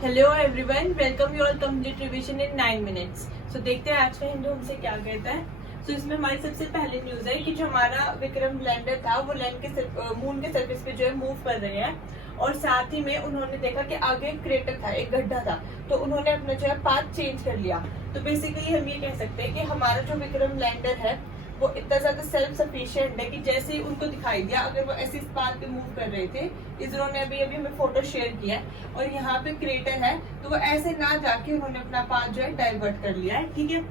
Hello everyone, welcome you all complete revision in 9 minutes. So देखते हैं आज का हिंदू हमसे क्या कहता है। सो इसमें हमारी सबसे पहले न्यूज है कि जो हमारा विक्रम लैंडर था वो लैंड के मून के सरफेस पे जो है मूव कर रहे हैं और साथ ही में उन्होंने देखा कि आगे एक क्रेटर था, एक गड्ढा था, तो उन्होंने अपना जो है पाथ चेंज कर लिया। तो बेसिकली हम ये कह सकते हैं कि हमारा जो विक्रम लैंडर है वो इतना ज्यादा सेल्फ सफिशिएंट है कि जैसे ही उनको दिखाई दिया, अगर वो ऐसे पाथ पे मूव कर रहे थे, इसरो ने अभी हमें फोटो शेयर किया है और यहाँ पे क्रेटर है, तो वो ऐसे ना जाके उन्होंने अपना पाथ जो है डाइवर्ट कर लिया है। ठीक है,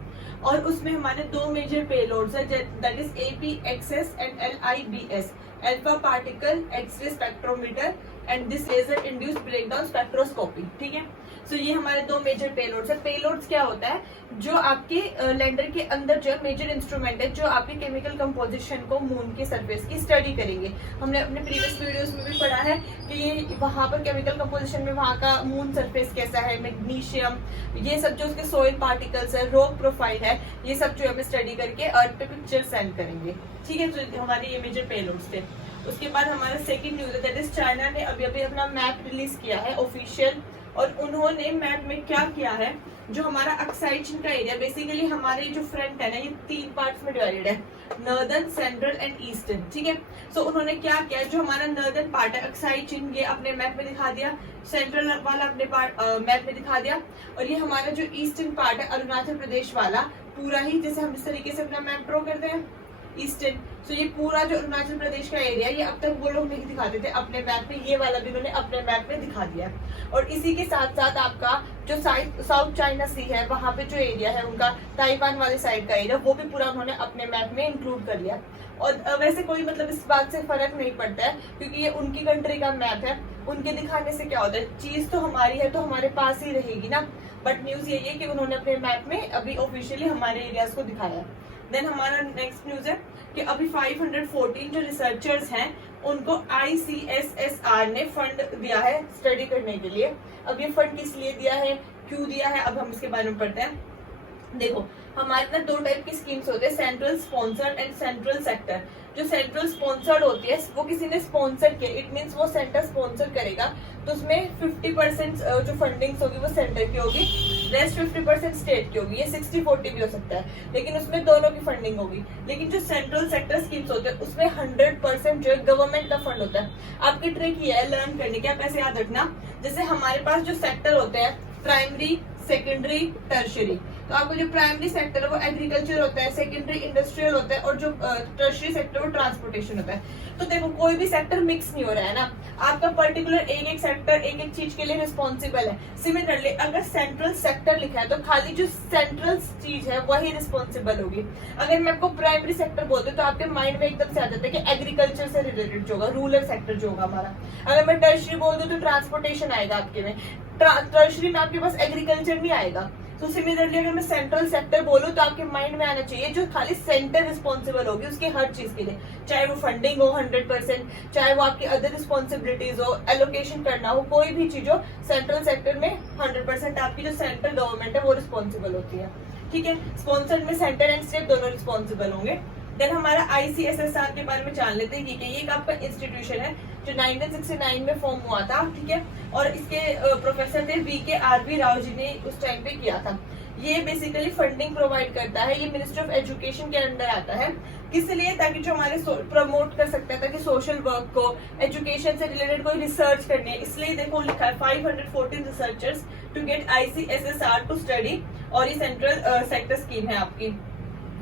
और उसमें हमारे दो मेजर पेलोड्स है, that is APXS and LIBS, alpha particle x-ray spectrometer and this laser induced breakdown spectroscopy. ठीक है, सो ये हमारे दो मेजर पेलोड्स है। पेलोड्स क्या होता है? जो आपके लैंडर के अंदर जो मेजर इंस्ट्रूमेंट है जो आपकी केमिकल कंपोजिशन को मून के सरफेस की स्टडी करेंगे। हमने अपने प्रीवियस वीडियोस में भी पढ़ा है कि ये वहां पर केमिकल कंपोजिशन में वहां का मून सरफेस कैसा है, मैग्नीशियम, ये सब जो उसके सोइल पार्टिकल्स है, रॉक प्रोफाइल है, ये सब जो हमें स्टडी करके अर्थ पे पिक्चर सेंड करेंगे। ठीक है, तो हमारे ये मेजर पेलोड्स थे। उसके बाद हमारा सेकंड न्यूज है, दैट इज चाइना ने अभी अभी अपना मैप रिलीज किया है ऑफिशियल, और उन्होंने मैप में क्या किया है, जो हमारा अक्साइचिन का एरिया, बेसिकली हमारे जो फ्रंट है ना, ये 3 पार्ट्स में डिवाइडेड है, नॉर्दर्न, सेंट्रल एंड ईस्टर्न। ठीक है, सो उन्होंने क्या किया, जो हमारा नॉर्दर्न पार्ट है अक्साइचिन, ये अपने मैप में दिखा दिया, सेंट्रल वाला अपने मैप में दिखा दिया, और ये हमारा जो ईस्टर्न पार्ट है अरुणाचल प्रदेश वाला, पूरा ही जैसे हम इस तरीके से अपना मैप ड्रॉ करते हैं ईस्टर्न, तो ये पूरा जो अरुणाचल प्रदेश का एरिया, ये अब तक वो लोग नहीं दिखाते थे अपने मैप में, ये वाला भी उन्होंने अपने मैप में दिखा दिया। और इसी के साथ साथ आपका जो साउथ चाइना सी है, वहां पे जो एरिया है उनका ताइवान वाले साइड का एरिया, वो भी पूरा उन्होंने अपने मैप में इंक्लूड कर लिया। और वैसे कोई मतलब इस बात से फर्क नहीं पड़ता है, क्योंकि ये उनकी कंट्री का मैप है, उनके दिखाने से क्या होता है, चीज तो हमारी है तो हमारे पास ही रहेगी ना। बट न्यूज यही है कि उन्होंने अपने मैप में अभी ऑफिशियली हमारे एरियाज को दिखाया। देन हमारा नेक्स्ट न्यूज है कि अभी 514 जो रिसर्चर्स हैं उनको ICSSR ने फंड दिया है स्टडी करने के लिए। अब ये फंड किस लिए दिया है, क्यों दिया है, अब हम इसके बारे में पढ़ते हैं। देखो, हमारे ना 2 टाइप की स्कीम्स होते हैं, central sponsored and central sector. जो सेंट्रल स्पॉन्सर्ड होती है वो किसी ने स्पॉन्सर किया, इट मींस वो सेंटर स्पॉन्सर करेगा, तो उसमें 50% जो फंडिंग होगी वो सेंटर की होगी, रेस्ट 50% स्टेट की होगी। ये 60-40 भी हो सकता है, लेकिन उसमें दोनों की फंडिंग होगी। लेकिन जो सेंट्रल सेक्टर स्कीम्स होते हैं उसमें 100% जो है गवर्नमेंट का फंड होता है। आपकी ट्रिक ये है लर्न करने की, आप ऐसे याद रखना, जैसे हमारे पास जो सेक्टर होते हैं प्राइमरी, सेकेंडरी, टर्शियरी, तो आपको जो प्राइमरी सेक्टर है वो एग्रीकल्चर होता है, सेकेंडरी इंडस्ट्रियल होता है, और जो टर्शियरी सेक्टर वो ट्रांसपोर्टेशन होता है। तो देखो, कोई भी सेक्टर मिक्स नहीं हो रहा है ना, आपका पर्टिकुलर एक सेक्टर एक चीज के लिए रिस्पॉन्सिबल है। सिमिलरली अगर सेंट्रल सेक्टर लिखा है तो खाली जो सेंट्रल चीज है वही रिस्पॉन्सिबल होगी। अगर मैं आपको प्राइमरी सेक्टर बोलती हूँ तो आपके माइंड में एकदम से आ जाता है कि एग्रीकल्चर से रिलेटेड जो होगा, रूरल सेक्टर जो होगा हमारा। अगर मैं टर्शियरी बोल दूँ तो ट्रांसपोर्टेशन आएगा आपके में, टर्शियरी में आपके पास एग्रीकल्चर नहीं आएगा। तो सिमिलरली अगर मैं सेंट्रल सेक्टर बोलूं तो आपके माइंड में आना चाहिए जो खाली सेंटर रिस्पॉन्सिबल होगी उसकी हर चीज के लिए, चाहे वो फंडिंग हो 100%, चाहे वो आपकी अदर रिस्पॉन्सिबिलिटीज हो, एलोकेशन करना हो, कोई भी चीज हो, सेंट्रल सेक्टर में 100% आपकी जो सेंट्रल गवर्नमेंट है वो रिस्पॉन्सिबल होती है। ठीक है, स्पॉन्सर्ड में सेंटर एंड स्टेट दोनों रिस्पॉन्सिबल होंगे। देन हमारा ICSSR के बारे में जान लेते हैं कि ये एक आपका इंस्टीट्यूशन है जो 1969 में फॉर्म हुआ था। ठीक है, और इसके प्रोफेसर थे VKRV राव जी ने उस टाइम पे किया था। ये बेसिकली फंडिंग प्रोवाइड करता है, ये मिनिस्ट्री ऑफ एजुकेशन के अंडर आता है। किस लिए? ताकि जो हमारे प्रमोट कर सकते हैं, ताकि सोशल वर्क को, एजुकेशन से रिलेटेड कोई रिसर्च करनी है, इसलिए देखो लिखा है 514 researchers to get ICSSR to study, और ये सेंट्रल सेक्टर स्कीम है आपकी,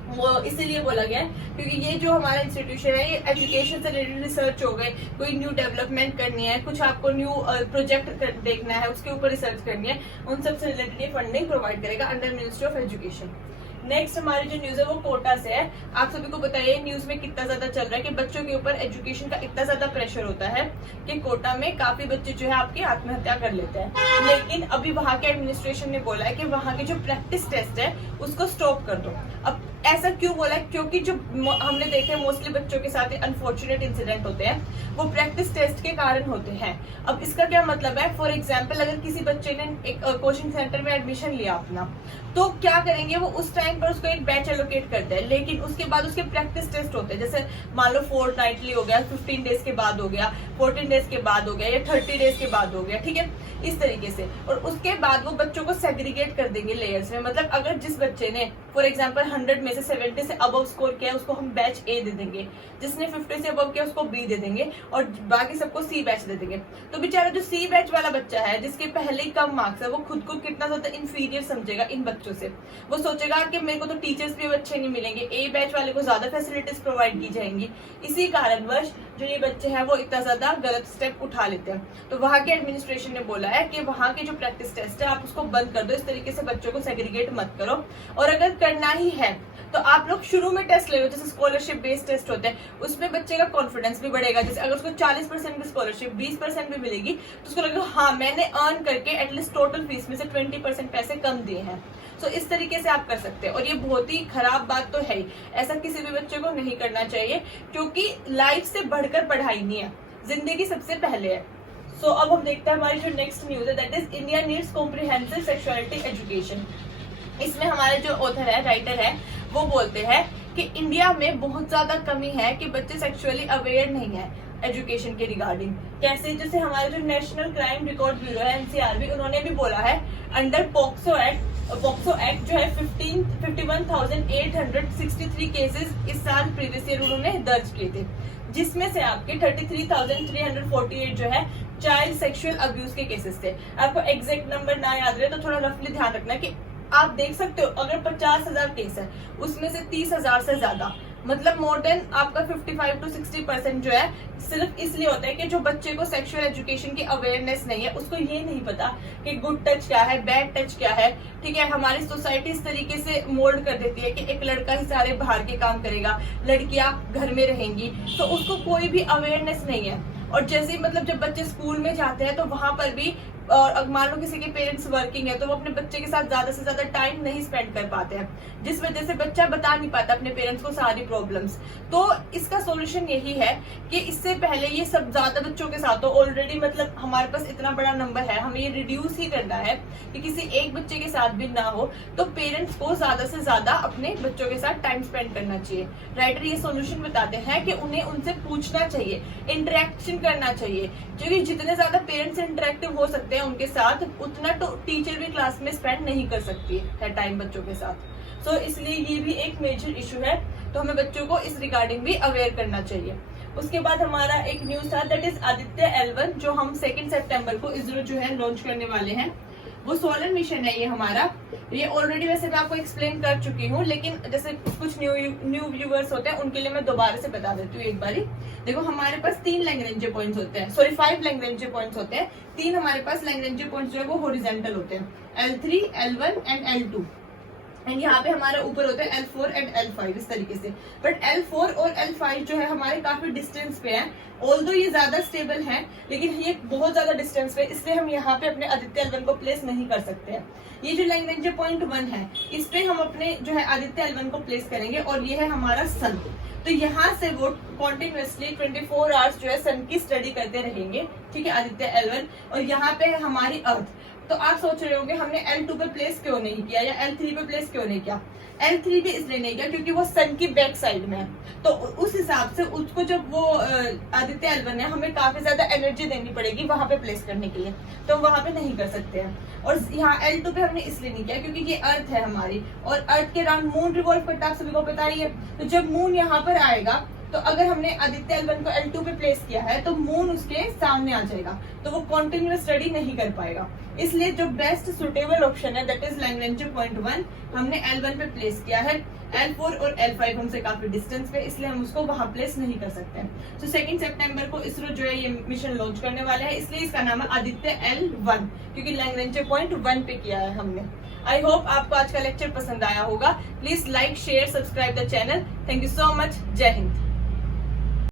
वो इसीलिए बोला गया है क्योंकि ये जो हमारा इंस्टीट्यूशन है ये एजुकेशन से रिलेटेड रिसर्च हो गए, कोई न्यू डेवलपमेंट करनी है, कुछ आपको न्यू प्रोजेक्ट देखना है, उसके ऊपर रिसर्च करनी है, उन सब से रिलेटेड ये फंडिंग प्रोवाइड करेगा under ministry of education. Next हमारी जो न्यूज है वो कोटा से है। आप सभी को बताइए न्यूज में कितना ज्यादा चल रहा है कि बच्चों के ऊपर एजुकेशन का इतना ज्यादा प्रेशर होता है कि कोटा में काफी बच्चे जो है आपकी आत्महत्या कर लेते हैं। लेकिन अभी वहां के एडमिनिस्ट्रेशन ने बोला है कि वहां के जो प्रैक्टिस टेस्ट है उसको स्टॉप कर दो। अब ऐसा क्यों बोला है? क्योंकि जो हमने देखे मोस्टली बच्चों के साथ अनफॉर्चुनेट इंसिडेंट होते हैं वो प्रैक्टिस टेस्ट के कारण होते हैं। अब इसका क्या मतलब है? फॉर एग्जाम्पल अगर किसी बच्चे ने एक कोचिंग सेंटर में एडमिशन लिया अपना, तो क्या करेंगे वो उस टाइम टाइम पर उसको एक बैच एलोकेट करता है, लेकिन उसके बाद उसके प्रैक्टिस टेस्ट होते हैं, जैसे मान लो फोर्टनाइटली हो गया, 15 डेज के बाद हो गया, 14 डेज के बाद हो गया, या 30 डेज के बाद हो गया, ठीक है, इस तरीके से। और उसके बाद वो बच्चों को सेग्रीगेट कर देंगे लेयर्स में, मतलब अगर जिस बच्चे ने फॉर एग्जांपल 100 में से 70 से अबव स्कोर किया है उसको हम बैच ए दे देंगे, जिसने 50 से अबव किया उसको बी दे देंगे, और बाकी सबको सी बैच दे देंगे। तो बेचारा जो सी बैच वाला बच्चा है जिसके पहले ही कम मार्क्स है, वो खुद को कितना ज्यादा इंफीरियर समझेगा इन बच्चों से। वो सोचेगा कि मेरे को तो टीचर्स भी अच्छे नहीं मिलेंगे, ए बैच वाले को ज्यादा फैसिलिटीज प्रोवाइड की जाएंगी। इसी कारणवश जो ये बच्चे हैं वो इतना ज्यादा गलत स्टेप उठा लेते हैं। तो वहां के एडमिनिस्ट्रेशन ने बोला है कि वहां के जो प्रैक्टिस टेस्ट है आप उसको बंद कर दो, इस तरीके से बच्चों को सेग्रीगेट मत करो। और अगर करना ही है तो आप लोग शुरू में टेस्ट ले लो, जैसे स्कॉलरशिप बेस्ड टेस्ट होते हैं, उसमें बच्चे का कॉन्फिडेंस भी बढ़ेगा। जैसे अगर उसको 40% की स्कॉलरशिप 20% भी मिलेगी तो उसको लगेगा हाँ मैंने अर्न करके एटलीस्ट टोटल फीस में से 20% पैसे कम दिए हैं। तो इस तरीके से आप कर सकते हैं। और ये बहुत ही खराब बात तो है ही, ऐसा किसी भी बच्चे को नहीं करना चाहिए, क्योंकि लाइफ से बढ़कर पढ़ाई नहीं है, जिंदगी सबसे पहले है। सो अब हम देखते हैं हमारी जो नेक्स्ट न्यूज है, that is India needs comprehensive sexuality education. इसमें हमारे जो ऑथर है, राइटर है, वो बोलते हैं कि इंडिया में बहुत ज्यादा कमी है कि बच्चे सेक्सुअली अवेयर नहीं है एजुकेशन के रिगार्डिंग। कैसे, जैसे हमारे जो नेशनल क्राइम रिकॉर्ड ब्यूरो है NCRB, उन्होंने भी बोला है अंडर पॉक्सो एक्ट जो है 51,863 केसेस इस साल प्रीवियस ईयर उन्होंने दर्ज किए थे, जिसमें से आपके 33,348 जो है चाइल्ड सेक्सुअल अब्यूज के केसेस थे। आपको एग्जैक्ट नंबर ना याद रहे तो थोड़ा रफली ध्यान रखना कि आप देख सकते हो अगर 50,000 केस है उसमें से 30,000 से ज्यादा, मतलब मोर देन आपका 55 to 60% जो है सिर्फ इसलिए होता है कि जो बच्चे को सेक्सुअल एजुकेशन की अवेयरनेस नहीं है, उसको ये नहीं पता कि गुड टच क्या है, बैड टच क्या है। ठीक है, हमारी सोसाइटी इस तरीके से मोल्ड कर देती है कि एक लड़का ही सारे बाहर के काम करेगा, लड़कियां घर में रहेंगी, तो उसको कोई भी अवेयरनेस नहीं है। और जैसे मतलब जब बच्चे स्कूल में जाते हैं तो वहां पर भी, और मान लो किसी के पेरेंट्स वर्किंग है तो वो अपने बच्चे के साथ ज्यादा से ज्यादा टाइम नहीं स्पेंड कर पाते हैं, जिस वजह से बच्चा बता नहीं पाता अपने पेरेंट्स को सारी प्रॉब्लम्स। तो इसका सॉल्यूशन यही है कि इससे पहले ये सब ज्यादा बच्चों के साथ हो, ऑलरेडी मतलब हमारे पास इतना बड़ा नंबर है, हमें ये रिड्यूस ही करना है कि किसी एक बच्चे के साथ भी ना हो, तो पेरेंट्स को ज्यादा से ज्यादा अपने बच्चों के साथ टाइम स्पेंड करना चाहिए। राइटर ये सॉल्यूशन बताते हैं कि उन्हें उनसे पूछना चाहिए, इंटरेक्शन करना चाहिए, क्योंकि जितने ज्यादा पेरेंट्स इंटरेक्टिव हो सकते हैं उनके साथ, उतना तो टीचर भी क्लास में स्पेंड नहीं कर सकती है टाइम बच्चों के साथ। सो इसलिए ये भी एक मेजर इशू है, तो हमें बच्चों को इस रिगार्डिंग भी अवेयर करना चाहिए। उसके बाद हमारा एक न्यूज था, दैट इज आदित्य L1, जो हम 2 सितंबर को इसरो जो है लॉन्च करने वाले हैं। वो सोलर मिशन है ये हमारा। ये ऑलरेडी वैसे मैं आपको एक्सप्लेन कर चुकी हूँ, लेकिन जैसे कुछ न्यू व्यूअर्स होते हैं उनके लिए मैं दोबारा से बता देती हूँ एक बारी। देखो हमारे पास 3 लैग्रेंज पॉइंट्स होते हैं, सॉरी 5 लैग्रेंज पॉइंट्स होते हैं। 3 हमारे पास लैग्रेंज पॉइंट्स जो है वो हॉरिजॉन्टल होते हैं, L3, L1 and L2। And यहाँ पे हमारा ऊपर होता है L4 एंड L5 इस तरीके से। बट L4 और L5 जो है हमारे काफी डिस्टेंस पे हैं, ऑल्दो ये ज्यादा स्टेबल हैं, लेकिन ये बहुत ज्यादा डिस्टेंस पे, इसलिए हम यहाँ पे अपने आदित्य L1 को प्लेस नहीं कर सकते हैं। ये जो लैग्रेंज पॉइंट 1 है, इस पे हम अपने जो है आदित्य L1 को प्लेस करेंगे, और ये है हमारा सन। तो यहाँ से वो कॉन्टिन्यूसली 24 आवर्स जो है सन की स्टडी करते रहेंगे, ठीक है, आदित्य L1। और यहाँ पे है हमारी अर्थ। तो आप सोच रहे होंगे हमने L2 पे प्लेस क्यों नहीं किया या L3 पे प्लेस क्यों नहीं किया। L3 भी इसलिए नहीं किया क्योंकि वो सन की बैक साइड में है, तो उस हिसाब से उसको जब वो आदित्य L1 है, हमें काफी ज्यादा एनर्जी देनी पड़ेगी वहां पे प्लेस करने के लिए, तो वहां पे नहीं कर सकते हैं। और यहाँ L2 पे हमने इसलिए नहीं किया क्योंकि ये अर्थ है हमारी, और अर्थ के अराउंड मून रिवॉल्व करता है, आप सभी को पता ही है। तो जब मून यहाँ पर आएगा, तो अगर हमने आदित्य L1 को L2 पे प्लेस किया है तो मून उसके सामने आ जाएगा, तो वो कंटिन्यूअस स्टडी नहीं कर पाएगा। इसलिए जो बेस्ट सुटेबल ऑप्शन है, दैट इज लैग्रेंज पॉइंट 1, हमने L1 पे प्लेस किया है। L4 और L5 हमसे काफी डिस्टेंस पे, इसलिए हम उसको वहां प्लेस नहीं कर सकते हैं। तो 2 सितंबर को इसरो जो है ये मिशन लॉन्च करने वाले हैं, इसलिए इसका नाम है आदित्य L1, क्योंकि लैग्रेंज पॉइंट 1 पे किया है हमने। आई होप आपको आज का लेक्चर पसंद आया होगा। Please like, share, subscribe the channel. Thank you so much. जय हिंद।